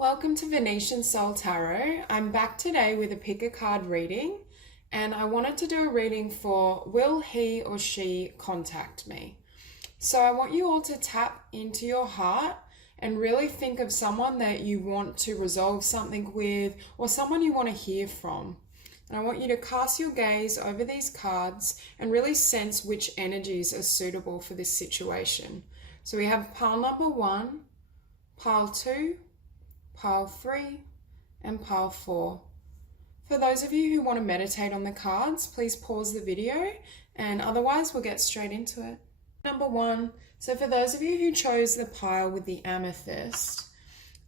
Welcome to Venusian Soul Tarot. I'm back today with a pick a card reading, and I wanted to do a reading for will he or she contact me? So I want you all to tap into your heart and really think of someone that you want to resolve something with or someone you want to hear from. And I want you to cast your gaze over these cards and really sense which energies are suitable for this situation. So we have pile number 1, pile 2, pile 3, and pile 4. For those of you who want to meditate on the cards, please pause the video, and otherwise we'll get straight into it. Number 1, so for those of you who chose the pile with the amethyst,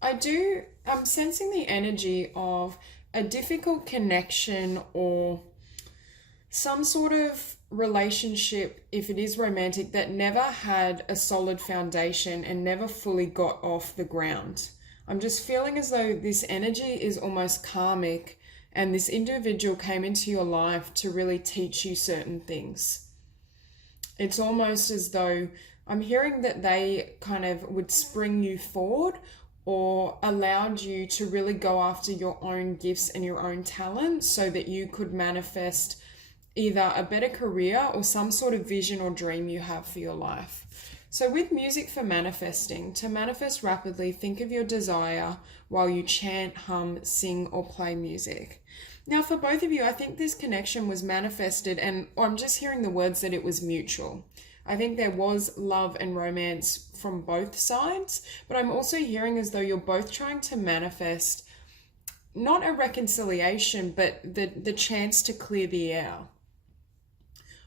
I'm sensing the energy of a difficult connection or some sort of relationship, if it is romantic, that never had a solid foundation and never fully got off the ground. I'm just feeling as though this energy is almost karmic and this individual came into your life to really teach you certain things. It's almost as though I'm hearing that they kind of would spring you forward or allowed you to really go after your own gifts and your own talents so that you could manifest either a better career or some sort of vision or dream you have for your life. So with music for manifesting, to manifest rapidly, think of your desire while you chant, hum, sing, or play music. Now for both of you, I think this connection was manifested, and I'm just hearing the words that it was mutual. I think there was love and romance from both sides, but I'm also hearing as though you're both trying to manifest not a reconciliation, but the chance to clear the air.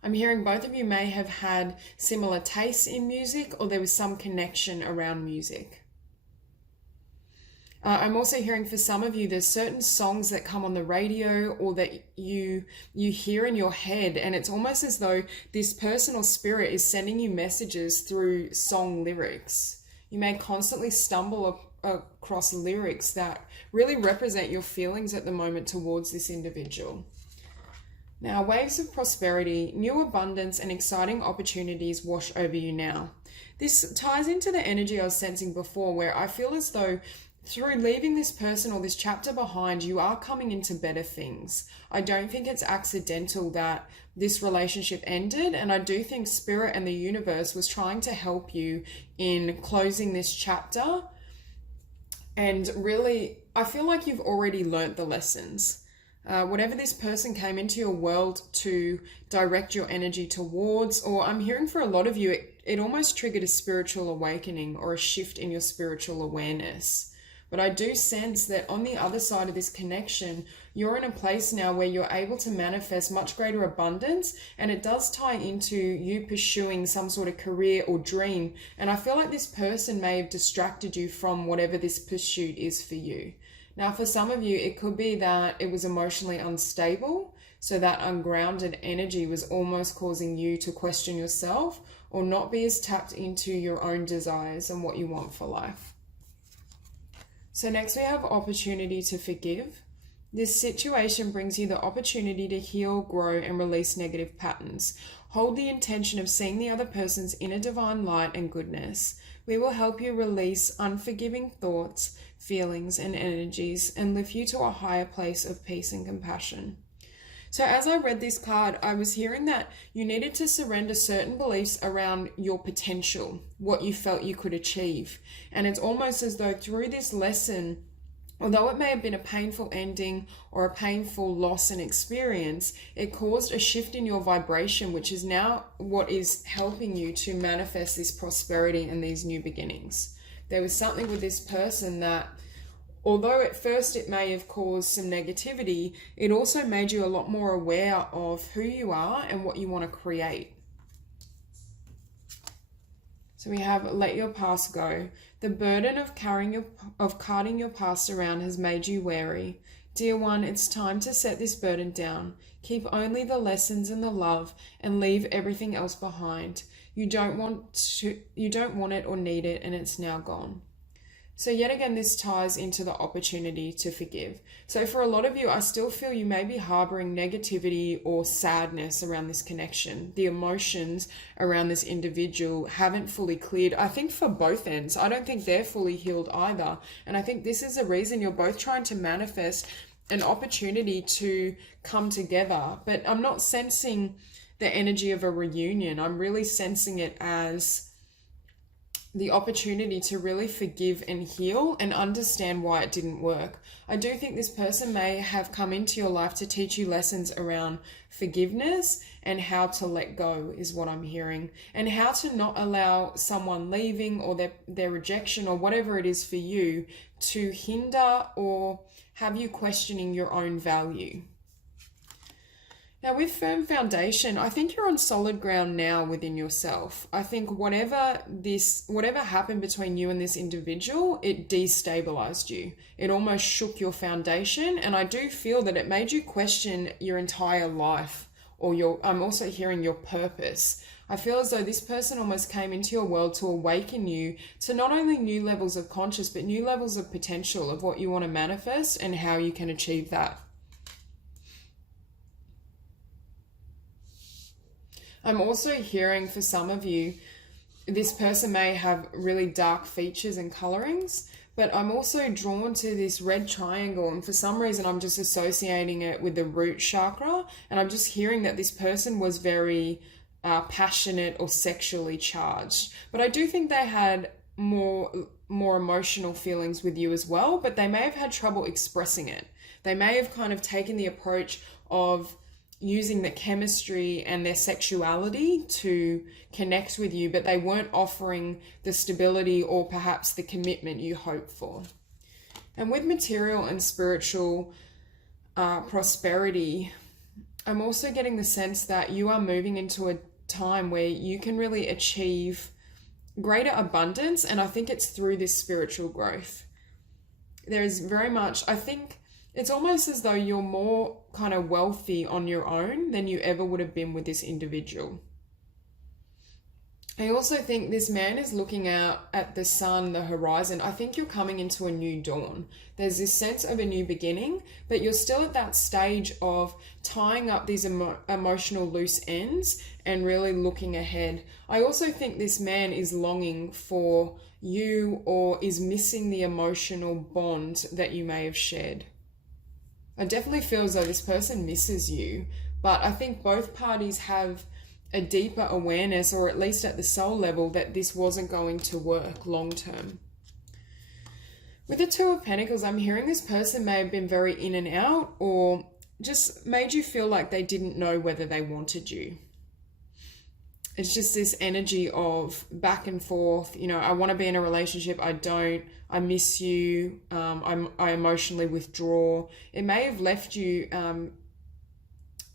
I'm hearing both of you may have had similar tastes in music, or there was some connection around music. I'm also hearing for some of you, there's certain songs that come on the radio or that you hear in your head, and it's almost as though this person or spirit is sending you messages through song lyrics. You may constantly stumble across lyrics that really represent your feelings at the moment towards this individual. Now, waves of prosperity, new abundance, and exciting opportunities wash over you now. This ties into the energy I was sensing before, where I feel as though through leaving this person or this chapter behind, you are coming into better things. I don't think it's accidental that this relationship ended, and I do think Spirit and the universe was trying to help you in closing this chapter. And really, I feel like you've already learnt the lessons. Whatever this person came into your world to direct your energy towards, or I'm hearing for a lot of you, it almost triggered a spiritual awakening or a shift in your spiritual awareness. But I do sense that on the other side of this connection, you're in a place now where you're able to manifest much greater abundance, and it does tie into you pursuing some sort of career or dream. And I feel like this person may have distracted you from whatever this pursuit is for you. Now, for some of you, it could be that it was emotionally unstable, so that ungrounded energy was almost causing you to question yourself or not be as tapped into your own desires and what you want for life. So next we have opportunity to forgive. This situation brings you the opportunity to heal, grow, and release negative patterns. Hold the intention of seeing the other person's inner divine light and goodness. We will help you release unforgiving thoughts, feelings, and energies, and lift you to a higher place of peace and compassion. So as I read this card, I was hearing that you needed to surrender certain beliefs around your potential, what you felt you could achieve. And it's almost as though through this lesson, although it may have been a painful ending or a painful loss and experience, it caused a shift in your vibration, which is now what is helping you to manifest this prosperity and these new beginnings. There was something with this person that, although at first it may have caused some negativity, it also made you a lot more aware of who you are and what you want to create. So we have let your past go. The burden of carting your past around has made you wary. Dear one, it's time to set this burden down. Keep only the lessons and the love and leave everything else behind. You don't want it or need it, and it's now gone. So yet again, this ties into the opportunity to forgive. So for a lot of you, I still feel you may be harboring negativity or sadness around this connection. The emotions around this individual haven't fully cleared. I think for both ends, I don't think they're fully healed either. And I think this is a reason you're both trying to manifest an opportunity to come together. But I'm not sensing the energy of a reunion. I'm really sensing it as the opportunity to really forgive and heal and understand why it didn't work. I do think this person may have come into your life to teach you lessons around forgiveness and how to let go is what I'm hearing, and how to not allow someone leaving or their rejection or whatever it is for you to hinder or have you questioning your own value. Now, with firm foundation, I think you're on solid ground now within yourself. I think whatever happened between you and this individual, it destabilized you. It almost shook your foundation. And I do feel that it made you question your entire life, or I'm also hearing your purpose. I feel as though this person almost came into your world to awaken you to not only new levels of conscious, but new levels of potential of what you want to manifest and how you can achieve that. I'm also hearing for some of you, this person may have really dark features and colorings, but I'm also drawn to this red triangle, and for some reason I'm just associating it with the root chakra, and I'm just hearing that this person was very passionate or sexually charged. But I do think they had more emotional feelings with you as well, but they may have had trouble expressing it. They may have kind of taken the approach of using the chemistry and their sexuality to connect with you, but they weren't offering the stability or perhaps the commitment you hope for. And with material and spiritual prosperity, I'm also getting the sense that you are moving into a time where you can really achieve greater abundance, and I think it's through this spiritual growth. There is very much, I think, it's almost as though you're more kind of wealthy on your own than you ever would have been with this individual. I also think this man is looking out at the sun, the horizon. I think you're coming into a new dawn. There's this sense of a new beginning, but you're still at that stage of tying up these emotional loose ends and really looking ahead. I also think this man is longing for you or is missing the emotional bond that you may have shared. I definitely feel as though this person misses you, but I think both parties have a deeper awareness, or at least at the soul level, that this wasn't going to work long term. With the Two of Pentacles, I'm hearing this person may have been very in and out, or just made you feel like they didn't know whether they wanted you. It's just this energy of back and forth. You know, I want to be in a relationship, I don't. I miss you. I emotionally withdraw. It may have left you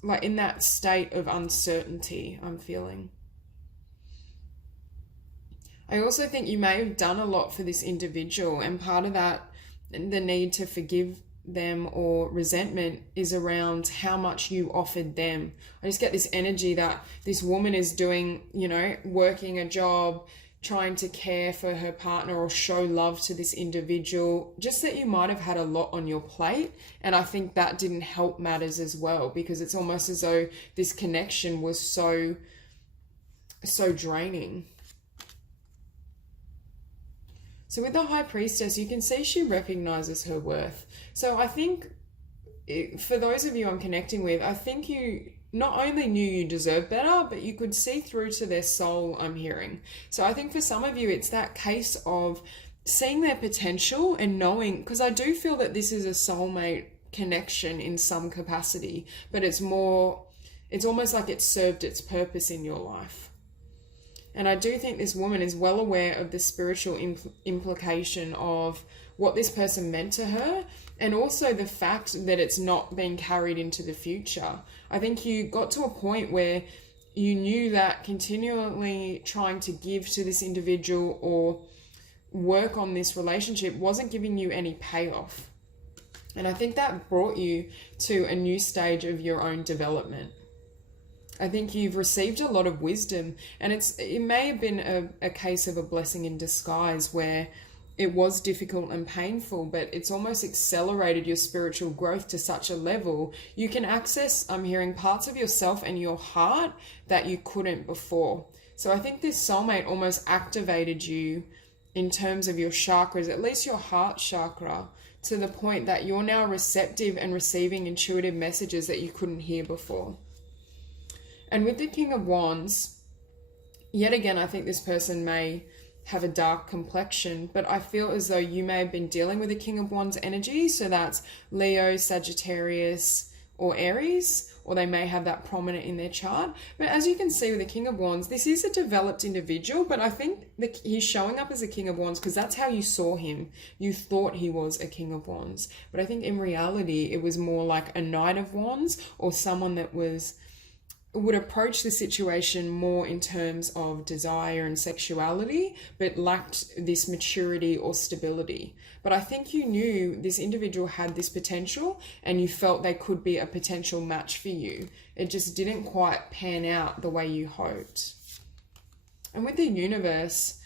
like in that state of uncertainty, I'm feeling. I also think you may have done a lot for this individual, and part of that, the need to forgive them or resentment, is around how much you offered them. I just get this energy that this woman is doing, you know, working a job, trying to care for her partner or show love to this individual, just that you might have had a lot on your plate. And I think that didn't help matters as well, because it's almost as though this connection was so draining. So with the High Priestess, you can see she recognizes her worth. So I think for those of you I'm connecting with, I think you not only knew you deserved better, but you could see through to their soul, I'm hearing. So I think for some of you, it's that case of seeing their potential and knowing, because I do feel that this is a soulmate connection in some capacity, but it's almost like it served its purpose in your life. And I do think this woman is well aware of the spiritual implication of what this person meant to her, and also the fact that it's not being carried into the future. I think you got to a point where you knew that continually trying to give to this individual or work on this relationship wasn't giving you any payoff. And I think that brought you to a new stage of your own development. I think you've received a lot of wisdom, and it may have been a case of a blessing in disguise, where it was difficult and painful, but it's almost accelerated your spiritual growth to such a level. You can access, I'm hearing, parts of yourself and your heart that you couldn't before. So I think this soulmate almost activated you in terms of your chakras, at least your heart chakra, to the point that you're now receptive and receiving intuitive messages that you couldn't hear before. And with the King of Wands, yet again, I think this person may have a dark complexion, but I feel as though you may have been dealing with a King of Wands energy. So that's Leo, Sagittarius, or Aries, or they may have that prominent in their chart. But as you can see with the King of Wands, this is a developed individual, but I think he's showing up as a King of Wands because that's how you saw him. You thought he was a King of Wands, but I think in reality, it was more like a Knight of Wands, or someone that would approach the situation more in terms of desire and sexuality, but lacked this maturity or stability. But I think you knew this individual had this potential and you felt they could be a potential match for you. It just didn't quite pan out the way you hoped. And with the universe,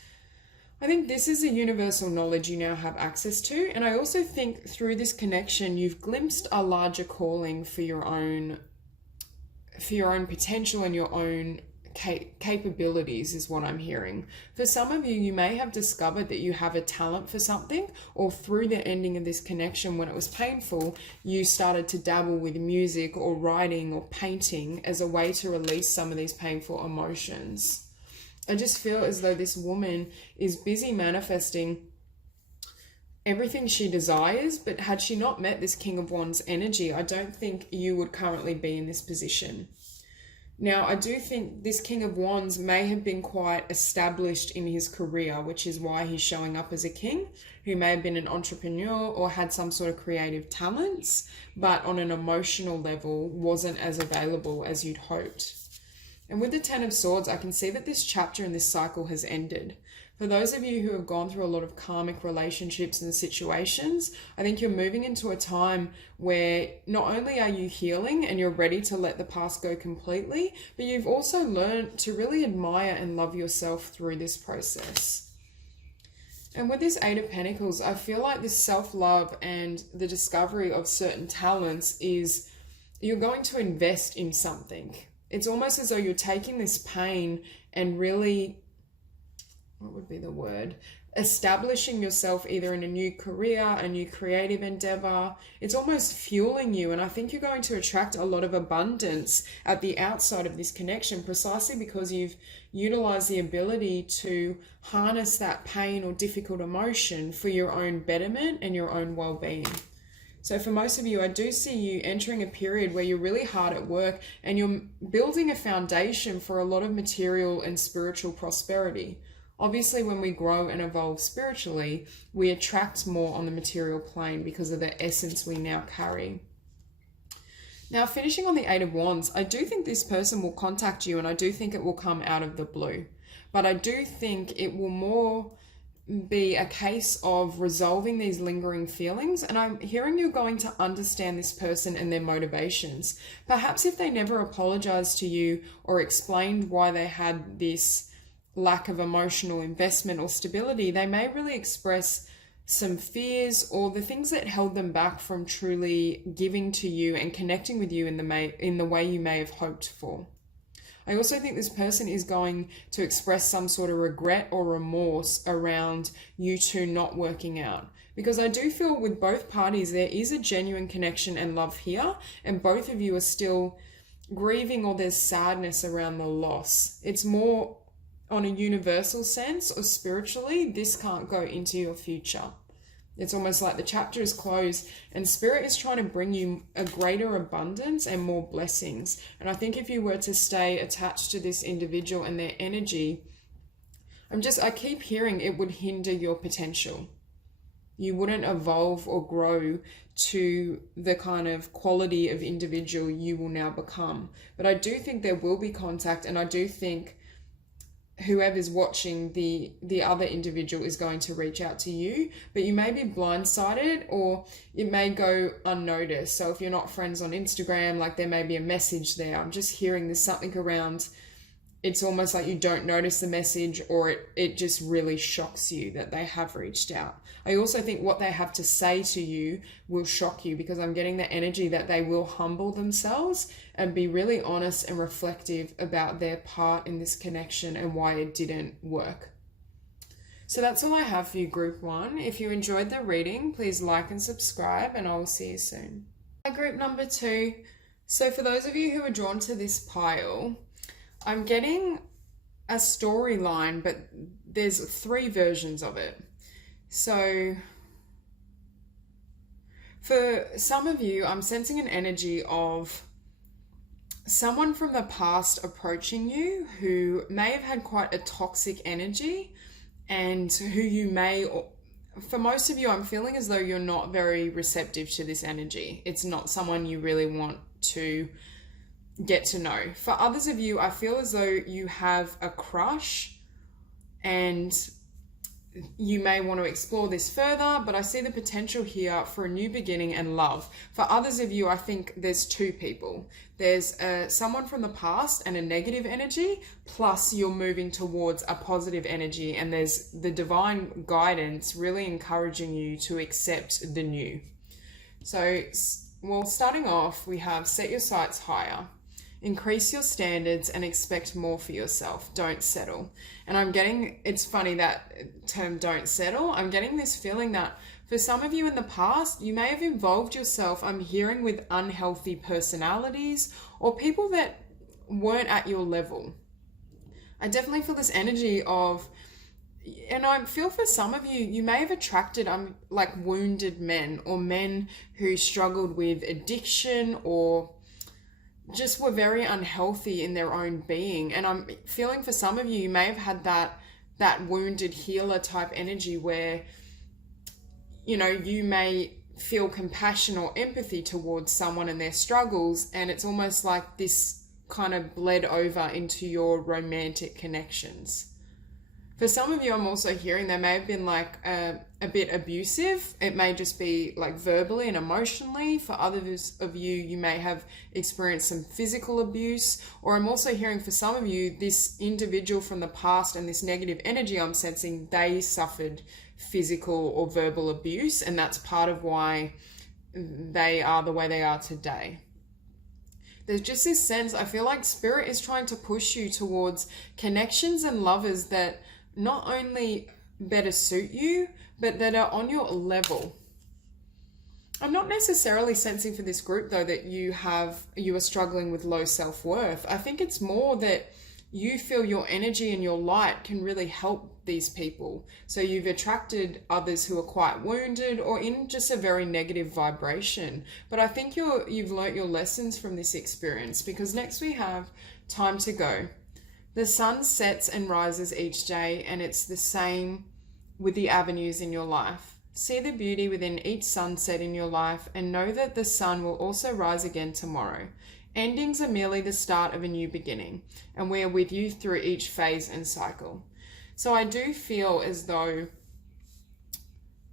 I think this is a universal knowledge you now have access to. And I also think through this connection, you've glimpsed a larger calling for your own potential and your own capabilities is what I'm hearing. For some of you, you may have discovered that you have a talent for something, or through the ending of this connection, when it was painful, you started to dabble with music or writing or painting as a way to release some of these painful emotions. I just feel as though this woman is busy manifesting everything she desires, but had she not met this King of Wands energy, I don't think you would currently be in this position. Now, I do think this King of Wands may have been quite established in his career, which is why he's showing up as a king, who may have been an entrepreneur or had some sort of creative talents, but on an emotional level wasn't as available as you'd hoped. And with the Ten of Swords, I can see that this chapter in this cycle has ended. For those of you who have gone through a lot of karmic relationships and situations, I think you're moving into a time where not only are you healing and you're ready to let the past go completely, but you've also learned to really admire and love yourself through this process. And with this Eight of Pentacles, I feel like this self-love and the discovery of certain talents is you're going to invest in something. It's almost as though you're taking this pain and really, what would be the word? Establishing yourself either in a new career, a new creative endeavor. It's almost fueling you. And I think you're going to attract a lot of abundance at the outside of this connection, precisely because you've utilized the ability to harness that pain or difficult emotion for your own betterment and your own well-being. So for most of you, I do see you entering a period where you're really hard at work and you're building a foundation for a lot of material and spiritual prosperity. Obviously, when we grow and evolve spiritually, we attract more on the material plane because of the essence we now carry. Now, finishing on the Eight of Wands, I do think this person will contact you and I do think it will come out of the blue. But I do think it will more be a case of resolving these lingering feelings, and I'm hearing you're going to understand this person and their motivations. Perhaps if they never apologized to you or explained why they had this lack of emotional investment or stability, they may really express some fears or the things that held them back from truly giving to you and connecting with you in the way you may have hoped for. I also think this person is going to express some sort of regret or remorse around you two not working out. Because I do feel with both parties, there is a genuine connection and love here, and both of you are still grieving or there's sadness around the loss. It's more on a universal sense or spiritually, this can't go into your future. It's almost like the chapter is closed and Spirit is trying to bring you a greater abundance and more blessings. And I think if you were to stay attached to this individual and their energy, I keep hearing it would hinder your potential. You wouldn't evolve or grow to the kind of quality of individual you will now become. But I do think there will be contact, and I do think whoever's watching the other individual is going to reach out to you, but you may be blindsided or it may go unnoticed. So if you're not friends on Instagram, like there may be a message there. I'm just hearing there's something around it's almost like you don't notice the message, or it just really shocks you that they have reached out. I also think what they have to say to you will shock you, because I'm getting the energy that they will humble themselves and be really honest and reflective about their part in this connection and why it didn't work. So that's all I have for you, Group 1. If you enjoyed the reading, please like and subscribe, and I will see you soon. Group number 2. So for those of you who are drawn to this pile, I'm getting a storyline, but there's 3 versions of it. So for some of you, I'm sensing an energy of someone from the past approaching you who may have had quite a toxic energy, and who you may, for most of you, I'm feeling as though you're not very receptive to this energy. It's not someone you really want to get to know. For others of you, I feel as though you have a crush and you may want to explore this further, but I see the potential here for a new beginning and love. For others of you, I think there's 2 people. There's someone from the past and a negative energy, plus you're moving towards a positive energy, and there's the divine guidance really encouraging you to accept the new. So, well, starting off, we have set your sights higher. Increase your standards and expect more for yourself. Don't settle. And I'm getting, it's funny that term, don't settle. I'm getting this feeling that for some of you in the past, you may have involved yourself, I'm hearing, with unhealthy personalities or people that weren't at your level. I definitely feel this energy of, and I feel for some of you, you may have attracted like wounded men, or men who struggled with addiction or just were very unhealthy in their own being. And I'm feeling for some of you, you may have had that wounded healer type energy where, you know, you may feel compassion or empathy towards someone and their struggles, and it's almost like this kind of bled over into your romantic connections. For some of you, I'm also hearing there may have been like a bit abusive. It may just be like verbally and emotionally. For others of you, you may have experienced some physical abuse. Or I'm also hearing for some of you, this individual from the past and this negative energy I'm sensing, they suffered physical or verbal abuse. And that's part of why they are the way they are today. There's just this sense, I feel like Spirit is trying to push you towards connections and lovers that not only better suit you, but that are on your level. I'm not necessarily sensing for this group, though, that you are struggling with low self-worth. I think it's more that you feel your energy and your light can really help these people. So you've attracted others who are quite wounded or in just a very negative vibration. But I think you've learnt your lessons from this experience, because next we have time to go. The sun sets and rises each day, and it's the same with the avenues in your life. See the beauty within each sunset in your life, and know that the sun will also rise again tomorrow. Endings are merely the start of a new beginning, and we are with you through each phase and cycle. So I do feel as though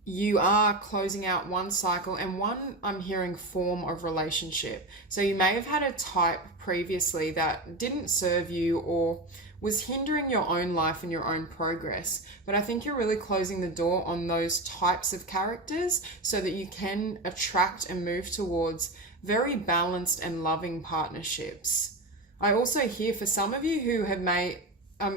you are closing out one cycle and one, I'm hearing, form of relationship. So you may have had a type previously that didn't serve you or was hindering your own life and your own progress. But I think you're really closing the door on those types of characters so that you can attract and move towards very balanced and loving partnerships. I also hear for some of you who have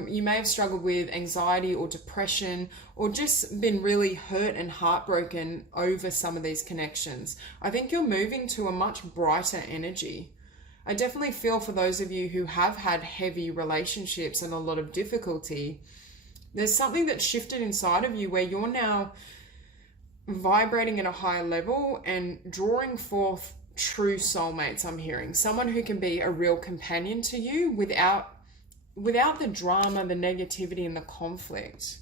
you may have struggled with anxiety or depression, or just been really hurt and heartbroken over some of these connections. I think you're moving to a much brighter energy. I definitely feel for those of you who have had heavy relationships and a lot of difficulty, there's something that's shifted inside of you where you're now vibrating at a higher level and drawing forth true soulmates, I'm hearing. Someone who can be a real companion to you without the drama, the negativity, and the conflict.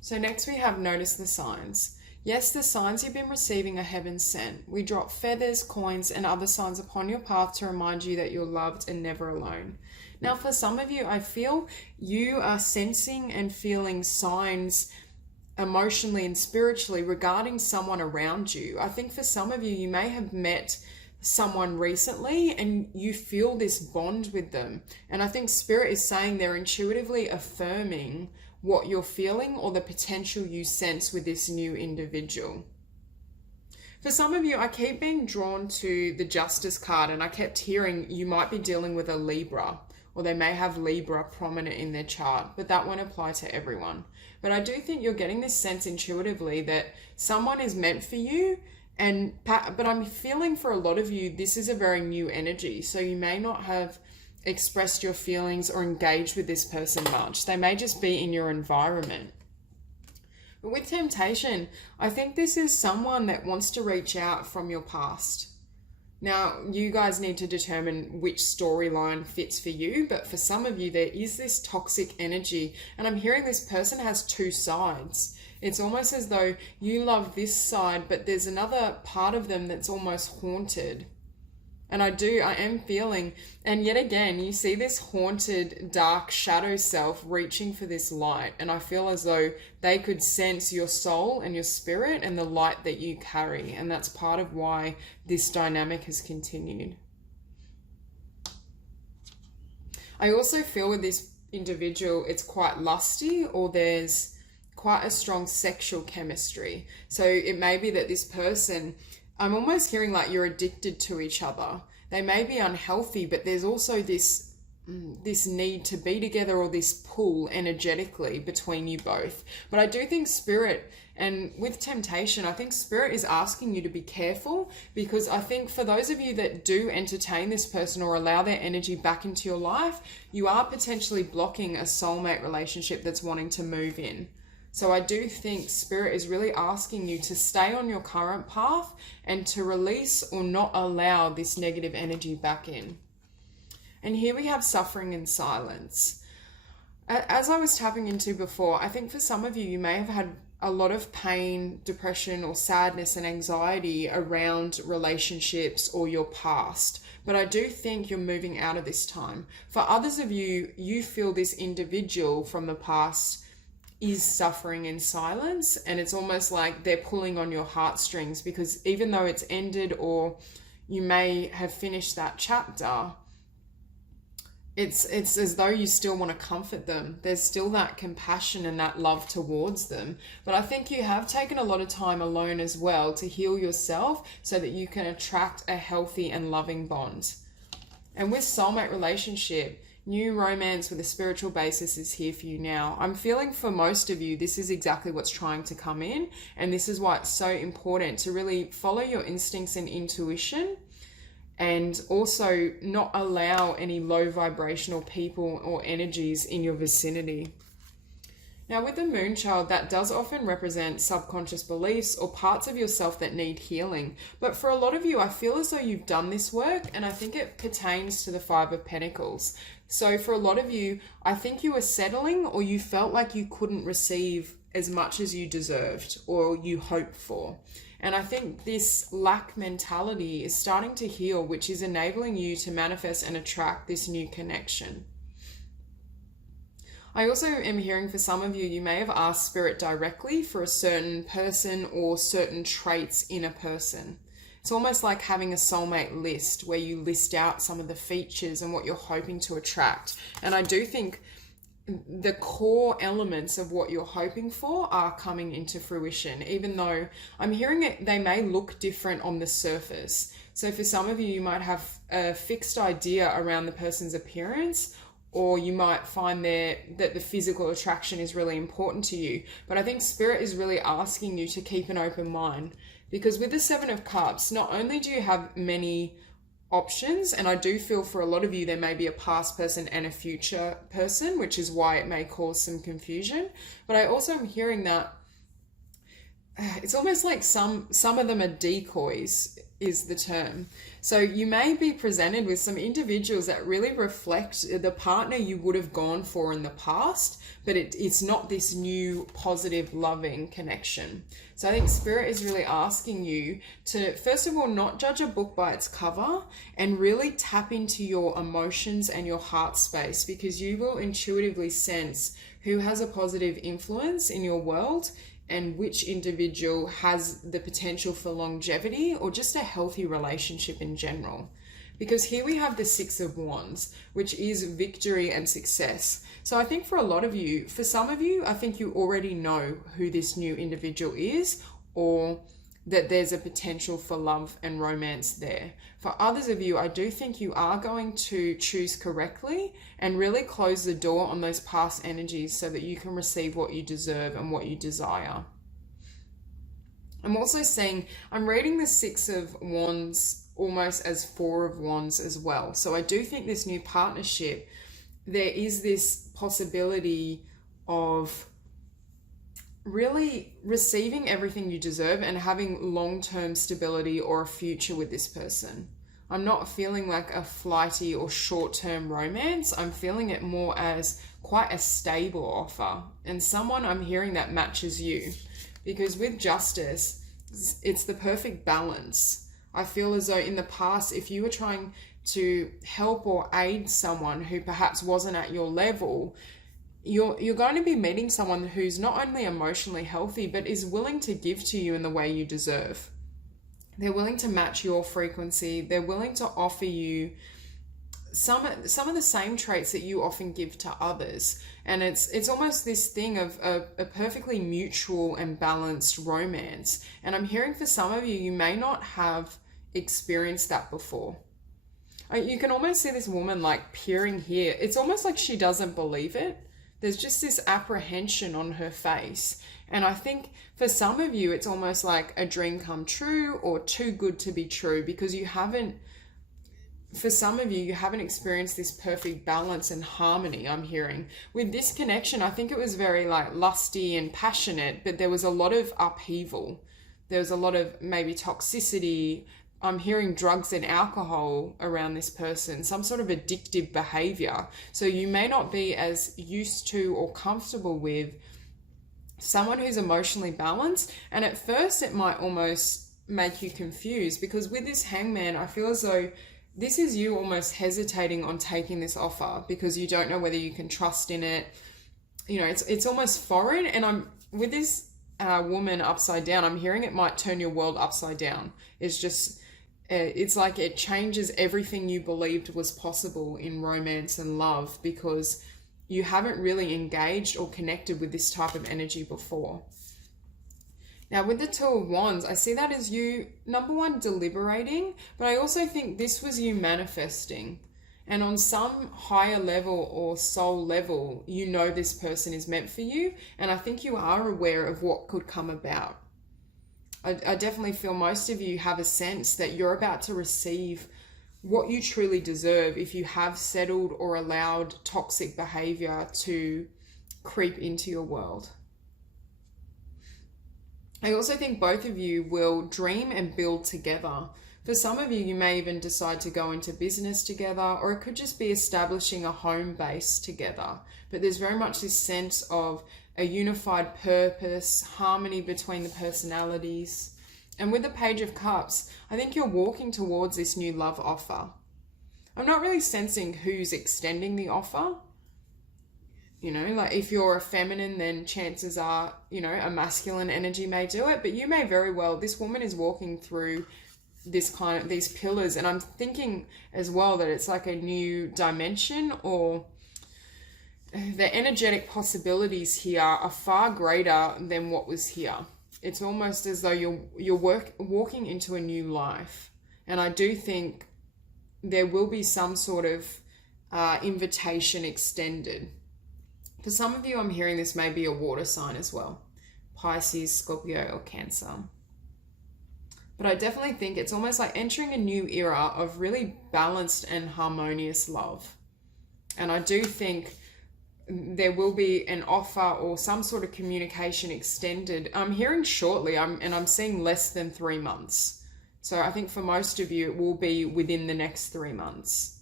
So next we have notice the signs. Yes, the signs you've been receiving are heaven sent. We drop feathers, coins, and other signs upon your path to remind you that you're loved and never alone. Now, for some of you, I feel you are sensing and feeling signs emotionally and spiritually regarding someone around you. I think for some of you, you may have met someone recently and you feel this bond with them. And I think Spirit is saying they're intuitively affirming what you're feeling or the potential you sense with this new individual. For some of you, I keep being drawn to the Justice card, and I kept hearing you might be dealing with a Libra, or they may have Libra prominent in their chart, but that won't apply to everyone. But I do think you're getting this sense intuitively that someone is meant for you, but I'm feeling for a lot of you, this is a very new energy, so you may not have expressed your feelings or engaged with this person much. They may just be in your environment. But with Temptation, I think this is someone that wants to reach out from your past. Now, you guys need to determine which storyline fits for you, but for some of you, there is this toxic energy, and I'm hearing this person has two sides. It's almost as though you love this side, but there's another part of them that's almost haunted. And I am feeling, and yet again, you see this haunted, dark shadow self reaching for this light. And I feel as though they could sense your soul and your spirit and the light that you carry. And that's part of why this dynamic has continued. I also feel with this individual, it's quite lusty, or there's quite a strong sexual chemistry. So it may be that this person, I'm almost hearing like you're addicted to each other. They may be unhealthy, but there's also this need to be together, or this pull energetically between you both. But I do think Spirit, and with Temptation, I think Spirit is asking you to be careful, because I think for those of you that do entertain this person or allow their energy back into your life, you are potentially blocking a soulmate relationship that's wanting to move in. So I do think Spirit is really asking you to stay on your current path and to release or not allow this negative energy back in. And here we have suffering in silence. As I was tapping into before, I think for some of you, you may have had a lot of pain, depression, or sadness and anxiety around relationships or your past. But I do think you're moving out of this time. For others of you, you feel this individual from the past is suffering in silence, and it's almost like they're pulling on your heartstrings, because even though it's ended or you may have finished that chapter, it's as though you still want to comfort them. There's still that compassion and that love towards them. But I think you have taken a lot of time alone as well to heal yourself so that you can attract a healthy and loving bond. And with soulmate relationship, new romance with a spiritual basis is here for you now. I'm feeling for most of you, this is exactly what's trying to come in. And this is why it's so important to really follow your instincts and intuition, and also not allow any low vibrational people or energies in your vicinity. Now with the Moonchild, that does often represent subconscious beliefs or parts of yourself that need healing. But for a lot of you, I feel as though you've done this work, and I think it pertains to the Five of Pentacles. So for a lot of you, I think you were settling, or you felt like you couldn't receive as much as you deserved or you hoped for. And I think this lack mentality is starting to heal, which is enabling you to manifest and attract this new connection. I also am hearing for some of you, you may have asked Spirit directly for a certain person or certain traits in a person. It's almost like having a soulmate list where you list out some of the features and what you're hoping to attract. And I do think the core elements of what you're hoping for are coming into fruition, even though I'm hearing it, they may look different on the surface. So for some of you, you might have a fixed idea around the person's appearance, or you might find that the physical attraction is really important to you. But I think Spirit is really asking you to keep an open mind, because with the Seven of Cups, not only do you have many options, and I do feel for a lot of you there may be a past person and a future person, which is why it may cause some confusion, but I also am hearing that it's almost like some of them are decoys is the term. So you may be presented with some individuals that really reflect the partner you would have gone for in the past, but it's not this new positive loving connection. So I think Spirit is really asking you to, first of all, not judge a book by its cover, and really tap into your emotions and your heart space, because you will intuitively sense who has a positive influence in your world and which individual has the potential for longevity or just a healthy relationship in general. Because here we have the Six of Wands, which is victory and success. So I think for a lot of you, for some of you, I think you already know who this new individual is, or that there's a potential for love and romance there. For others of you, I do think you are going to choose correctly and really close the door on those past energies so that you can receive what you deserve and what you desire. I'm also seeing, I'm reading the Six of Wands almost as Four of Wands as well. So I do think this new partnership, there is this possibility of really receiving everything you deserve and having long-term stability or a future with this person. I'm not feeling like a flighty or short-term romance. I'm feeling it more as quite a stable offer, and someone I'm hearing that matches you. Because with Justice, it's the perfect balance. I feel as though in the past, if you were trying to help or aid someone who perhaps wasn't at your level, you're going to be meeting someone who's not only emotionally healthy, but is willing to give to you in the way you deserve. They're willing to match your frequency. They're willing to offer you some of the same traits that you often give to others. And it's almost this thing of a perfectly mutual and balanced romance. And I'm hearing for some of you, you may not have experienced that before. You can almost see this woman like peering here. It's almost like she doesn't believe it. There's just this apprehension on her face. And I think for some of you, it's almost like a dream come true or too good to be true, because for some of you, you haven't experienced this perfect balance and harmony. I'm hearing with this connection, I think it was very like lusty and passionate, but there was a lot of upheaval. There was a lot of maybe toxicity. I'm hearing drugs and alcohol around this person, some sort of addictive behavior. So you may not be as used to or comfortable with someone who's emotionally balanced. And at first it might almost make you confused, because with this Hangman, I feel as though this is you almost hesitating on taking this offer because you don't know whether you can trust in it. You know, it's almost foreign. And I'm with this woman upside down, I'm hearing it might turn your world upside down. It's like it changes everything you believed was possible in romance and love, because you haven't really engaged or connected with this type of energy before. Now with the Two of Wands, I see that as you, number one, deliberating, but I also think this was you manifesting. And on some higher level or soul level, you know this person is meant for you. And I think you are aware of what could come about. I definitely feel most of you have a sense that you're about to receive what you truly deserve if you have settled or allowed toxic behavior to creep into your world. I also think both of you will dream and build together. For some of you, you may even decide to go into business together, or it could just be establishing a home base together. But there's very much this sense of a unified purpose, harmony between the personalities. And with the Page of Cups, I think you're walking towards this new love offer. I'm not really sensing who's extending the offer. You know, like if you're a feminine, then chances are, you know, a masculine energy may do it. But you may very well, this woman is walking through these pillars. And I'm thinking as well that it's like a new dimension, or the energetic possibilities here are far greater than what was here. It's almost as though you're walking into a new life. And I do think there will be some sort of invitation extended. For some of you, I'm hearing this may be a water sign as well. Pisces, Scorpio, or Cancer. But I definitely think it's almost like entering a new era of really balanced and harmonious love. And I do think there will be an offer or some sort of communication extended. I'm hearing shortly, I'm seeing less than 3 months. So I think for most of you, it will be within the next 3 months.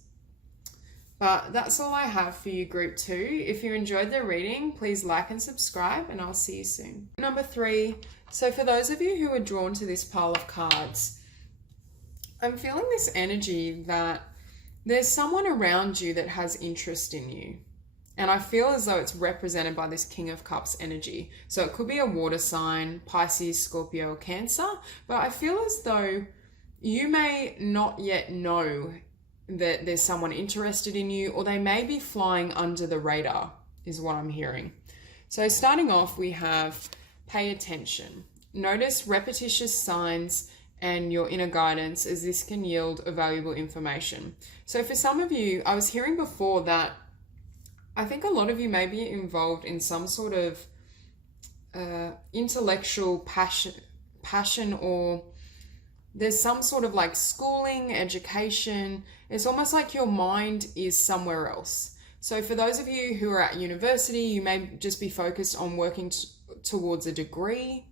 But that's all I have for you, Group 2. If you enjoyed the reading, please like and subscribe, and I'll see you soon. Number 3. So for those of you who are drawn to this pile of cards, I'm feeling this energy that there's someone around you that has interest in you. And I feel as though it's represented by this King of Cups energy. So it could be a water sign, Pisces, Scorpio, or Cancer. But I feel as though you may not yet know that there's someone interested in you, or they may be flying under the radar, is what I'm hearing. So starting off, we have pay attention. Notice repetitious signs and your inner guidance, as this can yield a valuable information. So for some of you, I was hearing before that I think a lot of you may be involved in some sort of intellectual passion, or there's some sort of like schooling, education. It's almost like your mind is somewhere else. So for those of you who are at university, you may just be focused on working towards a degree.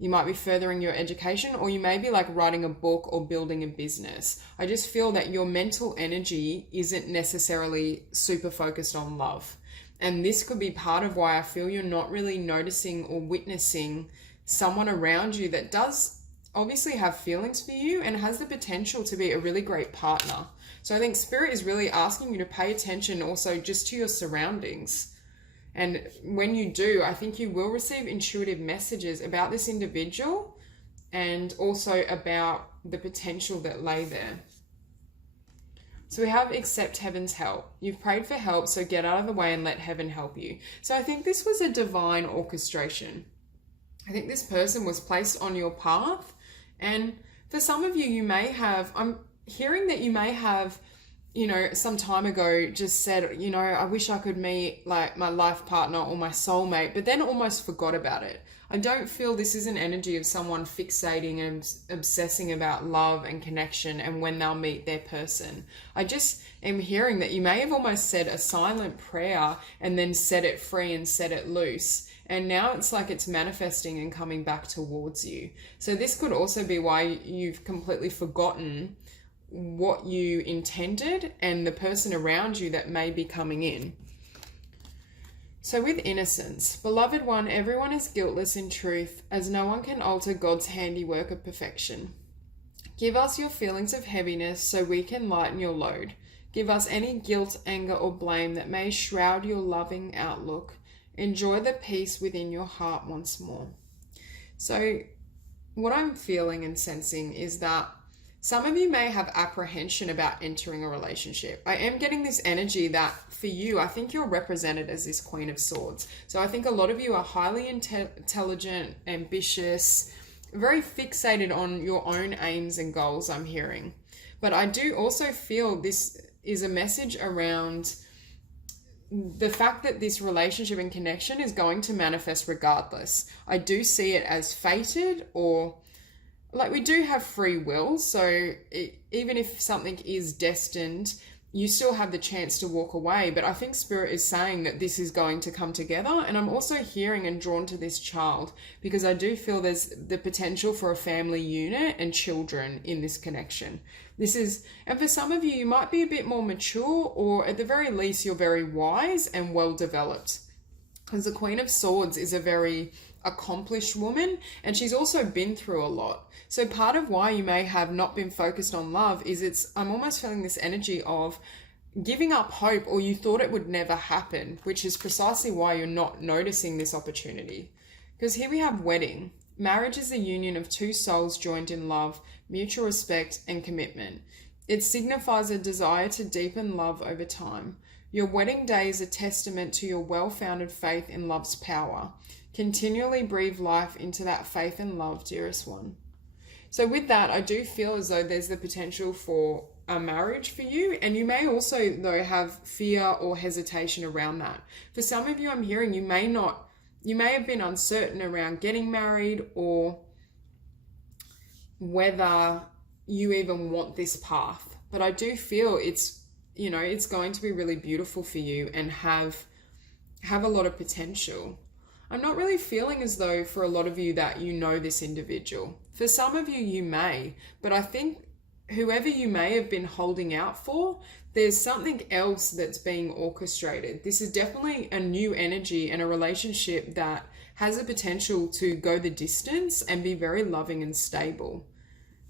You might be furthering your education, or you may be like writing a book or building a business. I just feel that your mental energy isn't necessarily super focused on love. And this could be part of why I feel you're not really noticing or witnessing someone around you that does obviously have feelings for you and has the potential to be a really great partner. So I think Spirit is really asking you to pay attention also just to your surroundings. And when you do, I think you will receive intuitive messages about this individual and also about the potential that lay there. So we have accept heaven's help. You've prayed for help, so get out of the way and let heaven help you. So I think this was a divine orchestration. I think this person was placed on your path. And for some of you, you may have, I'm hearing that you may have, some time ago just said, I wish I could meet like my life partner or my soulmate, but then almost forgot about it. I don't feel this is an energy of someone fixating and obsessing about love and connection and when they'll meet their person. I just am hearing that you may have almost said a silent prayer and then set it free and set it loose. And now it's like it's manifesting and coming back towards you. So this could also be why you've completely forgotten what you intended and the person around you that may be coming in. So with innocence, beloved one, everyone is guiltless in truth, as no one can alter God's handiwork of perfection. Give us your feelings of heaviness so we can lighten your load. Give us any guilt, anger, or blame that may shroud your loving outlook. Enjoy the peace within your heart once more. So what I'm feeling and sensing is that some of you may have apprehension about entering a relationship. I am getting this energy that for you, I think you're represented as this Queen of Swords. So I think a lot of you are highly intelligent, ambitious, very fixated on your own aims and goals, I'm hearing. But I do also feel this is a message around the fact that this relationship and connection is going to manifest regardless. I do see it as fated, or like we do have free will, so even if something is destined, you still have the chance to walk away. But I think Spirit is saying that this is going to come together. And I'm also hearing and drawn to this child because I do feel there's the potential for a family unit and children in this connection. And for some of you, you might be a bit more mature, or at the very least, you're very wise and well developed. Because the Queen of Swords is a very accomplished woman, and she's also been through a lot. So part of why you may have not been focused on love is I'm almost feeling this energy of giving up hope, or you thought it would never happen, which is precisely why you're not noticing this opportunity. Because here we have wedding. Marriage is the union of two souls joined in love, mutual respect, and commitment. It signifies a desire to deepen love over time. Your wedding day is a testament to your well-founded faith in love's power. Continually breathe life into that faith and love, dearest one. So with that, I do feel as though there's the potential for a marriage for you. And you may also, though, have fear or hesitation around that. For some of you, I'm hearing you may have been uncertain around getting married, or whether you even want this path. But I do feel it's going to be really beautiful for you and have a lot of potential. I'm not really feeling as though for a lot of you that you know this individual. For some of you, you may, but I think whoever you may have been holding out for, there's something else that's being orchestrated. This is definitely a new energy and a relationship that has the potential to go the distance and be very loving and stable.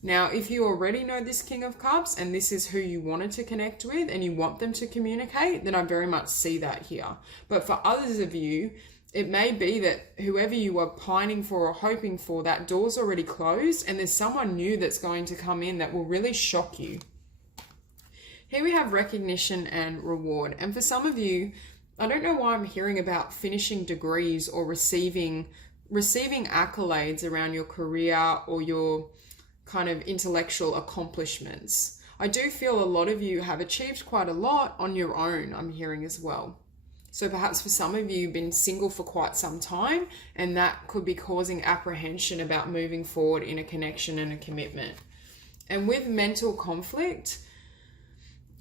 Now, if you already know this King of Cups and this is who you wanted to connect with and you want them to communicate, then I very much see that here. But for others of you, it may be that whoever you were pining for or hoping for, that door's already closed and there's someone new that's going to come in that will really shock you. Here we have recognition and reward. And for some of you, I don't know why I'm hearing about finishing degrees or receiving accolades around your career or your kind of intellectual accomplishments. I do feel a lot of you have achieved quite a lot on your own, I'm hearing as well. So perhaps for some of you, you've been single for quite some time, and that could be causing apprehension about moving forward in a connection and a commitment. And with mental conflict,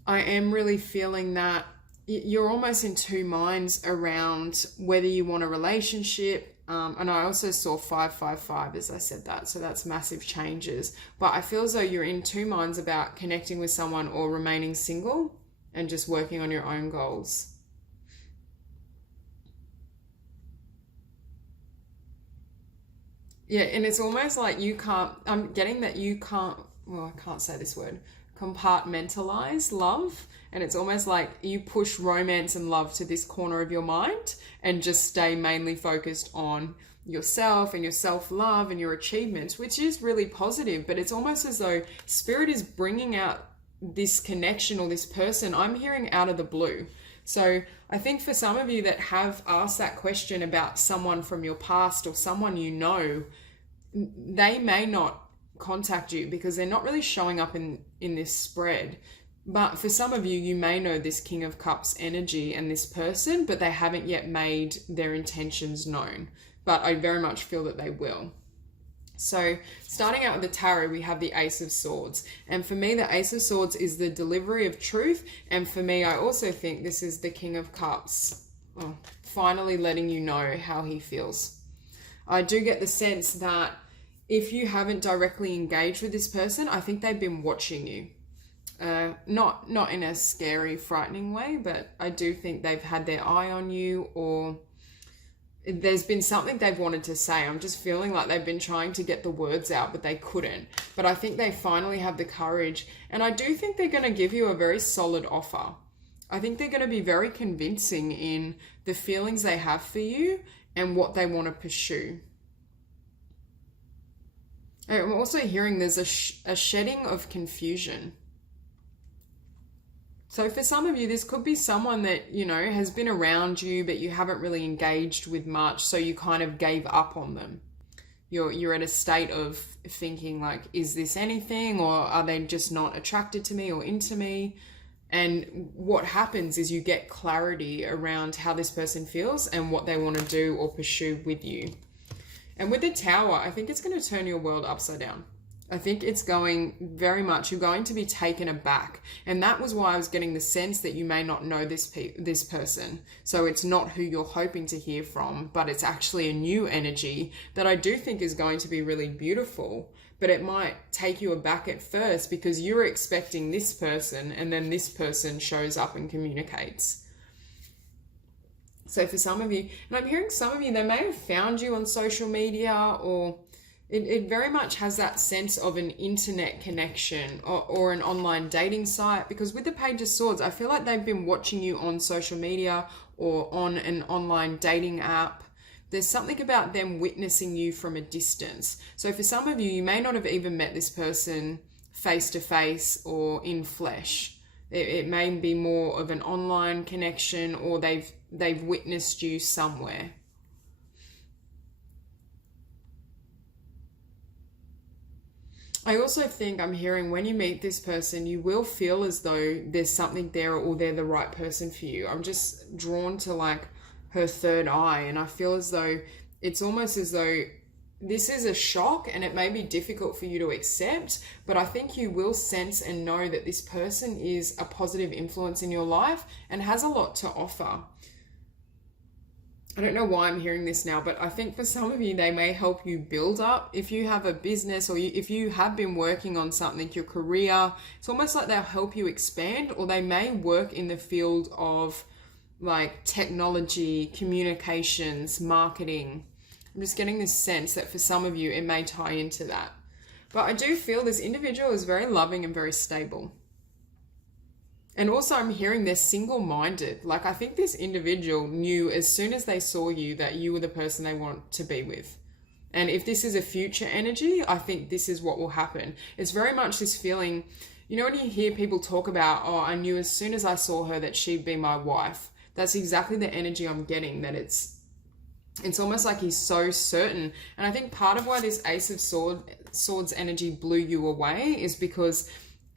I am really feeling that you're almost in two minds around whether you want a relationship. And I also saw 555 as I said that, so that's massive changes. But I feel as though you're in two minds about connecting with someone or remaining single and just working on your own goals. Yeah, and it's almost like I'm getting that you can't, well, I can't say this word, compartmentalize love. And it's almost like you push romance and love to this corner of your mind and just stay mainly focused on yourself and your self-love and your achievements, which is really positive. But it's almost as though Spirit is bringing out this connection or this person I'm hearing out of the blue. So I think for some of you that have asked that question about someone from your past or someone you know, they may not contact you because they're not really showing up in this spread. But for some of you, you may know this King of Cups energy and this person, but they haven't yet made their intentions known. But I very much feel that they will. So starting out with the tarot, we have the Ace of Swords. And for me, the Ace of Swords is the delivery of truth. And for me, I also think this is the King of Cups finally letting you know how he feels. I do get the sense that if you haven't directly engaged with this person, I think they've been watching you. Not in a scary, frightening way, but I do think they've had their eye on you, or there's been something they've wanted to say. I'm just feeling like they've been trying to get the words out, but they couldn't. But I think they finally have the courage, and I do think they're going to give you a very solid offer. I think they're going to be very convincing in the feelings they have for you and what they want to pursue. I'm also hearing there's a shedding of confusion. So for some of you, this could be someone that, you know, has been around you, but you haven't really engaged with much. So you kind of gave up on them. You're at a state of thinking like, is this anything, or are they just not attracted to me or into me? And what happens is you get clarity around how this person feels and what they want to do or pursue with you. And with the Tower, I think it's going to turn your world upside down. I think it's going very much, you're going to be taken aback. And that was why I was getting the sense that you may not know this person. So it's not who you're hoping to hear from, but it's actually a new energy that I do think is going to be really beautiful. But it might take you aback at first because you're expecting this person and then this person shows up and communicates. So for some of you, and I'm hearing some of you, they may have found you on social media, or it very much has that sense of an internet connection or an online dating site, because with the Page of Swords, I feel like they've been watching you on social media or on an online dating app. There's something about them witnessing you from a distance. So for some of you, you may not have even met this person face to face or in flesh. It may be more of an online connection, or they've witnessed you somewhere. I also think I'm hearing when you meet this person, you will feel as though there's something there, or they're the right person for you. I'm just drawn to like her third eye, and I feel as though it's almost as though this is a shock and it may be difficult for you to accept, but I think you will sense and know that this person is a positive influence in your life and has a lot to offer. I don't know why I'm hearing this now, but I think for some of you, they may help you build up. If you have a business, or if you have been working on something, your career, it's almost like they'll help you expand, or they may work in the field of like technology, communications, marketing. I'm just getting this sense that for some of you, it may tie into that. But I do feel this individual is very loving and very stable. And also I'm hearing they're single-minded. Like, I think this individual knew as soon as they saw you that you were the person they want to be with. And if this is a future energy, I think this is what will happen. It's very much this feeling, you know, when you hear people talk about, oh, I knew as soon as I saw her that she'd be my wife. That's exactly the energy I'm getting, that it's almost like he's so certain. And I think part of why this Ace of Swords energy blew you away is because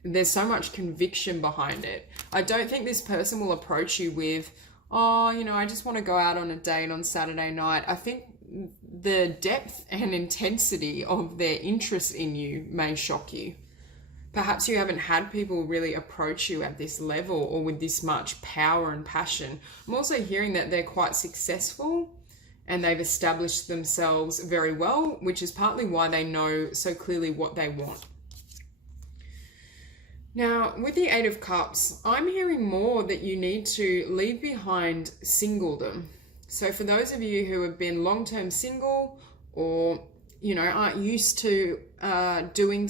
there's so much conviction behind it. I don't think this person will approach you with, oh, you know, I just want to go out on a date on Saturday night. I think the depth and intensity of their interest in you may shock you. Perhaps you haven't had people really approach you at this level or with this much power and passion. I'm also hearing that they're quite successful and they've established themselves very well, which is partly why they know so clearly what they want. Now, with the Eight of Cups, I'm hearing more that you need to leave behind singledom. So for those of you who have been long-term single or, you know, aren't used to doing